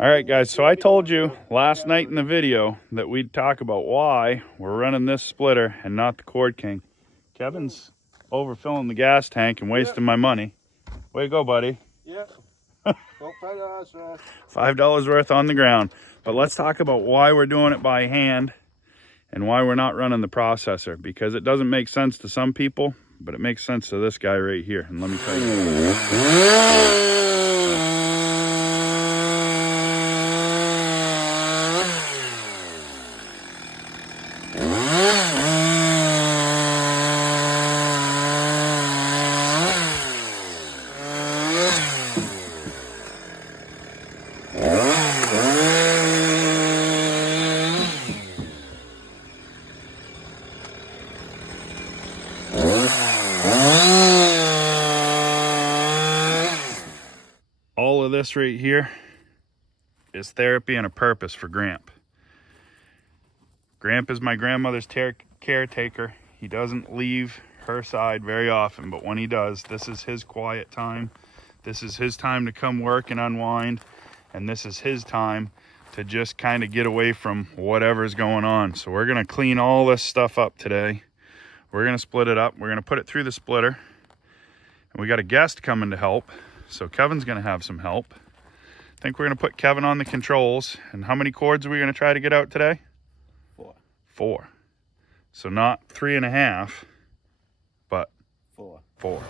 All right, guys, so I told you last night in the video that we'd talk about why we're running this splitter and not the Cord King. Kevin's overfilling the gas tank and wasting my money. Way to go, buddy. Yeah. Well, $5 worth. $5 worth on the ground. But let's talk about why we're doing it by hand and why we're not running the processor, because it doesn't make sense to some people, but it makes sense to this guy right here. And let me tell you. All of this right here is therapy and a purpose for Gramp. Gramp is my grandmother's caretaker. He doesn't leave her side very often, but when he does, this is his quiet time. This is his time to come work and unwind, and this is his time to just kind of get away from whatever's going on. So we're gonna clean all this stuff up today. We're gonna split it up. We're gonna put it through the splitter, and we got a guest coming to help. So Kevin's gonna have some help. I think we're gonna put Kevin on the controls. And how many cords are we gonna try to get out today? 4. 4. So not 3.5, but 4. 4.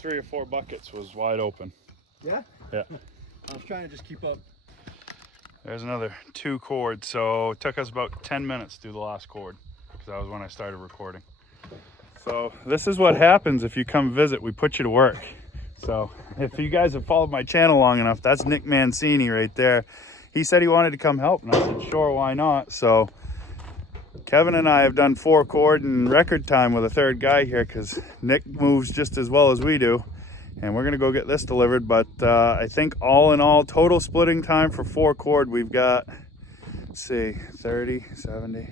3 or 4 buckets was wide open. Yeah? Yeah. I was trying to just keep up. There's another 2 cords, so it took us about 10 minutes to do the last cord, because that was when I started recording. So this is what happens if you come visit. We put you to work. So if you guys have followed my channel long enough, that's Nick Mancini right there. He said he wanted to come help, and I said, sure, why not? So Kevin and I have done 4 cord in record time with a 3rd guy here, because Nick moves just as well as we do. And we're gonna go get this delivered, but I think all in all, total splitting time for 4 cord, we've got, let's see, 30, 70,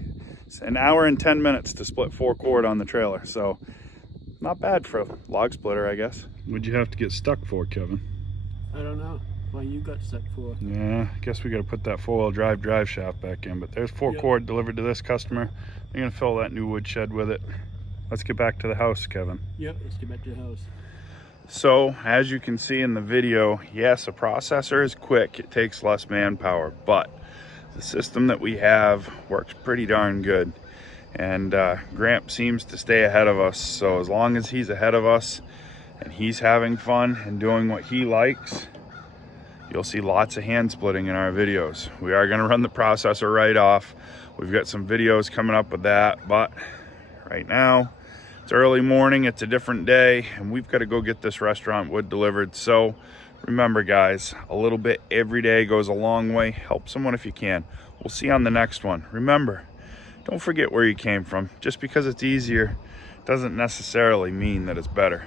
an hour and 10 minutes to split 4 cord on the trailer. So not bad for a log splitter, I guess. What'd you have to get stuck for, Kevin? I don't know. Why you got stuck for? Yeah, I guess we got to put that 4-wheel drive shaft back in, but there's 4 cord delivered to this customer. They're gonna fill that new wood shed with it. Let's get back to the house, Kevin. Yep, let's get back to the house. So as you can see in the video, yes, a processor is quick. It takes less manpower, but the system that we have works pretty darn good. And Gramp seems to stay ahead of us. So as long as he's ahead of us and he's having fun and doing what he likes, you'll see lots of hand splitting in our videos. We are gonna run the processor right off. We've got some videos coming up with that, but right now, it's early morning, it's a different day, and we've got to go get this restaurant wood delivered. So remember guys, a little bit every day goes a long way. Help someone if you can. We'll see you on the next one. Remember, don't forget where you came from. Just because it's easier doesn't necessarily mean that it's better.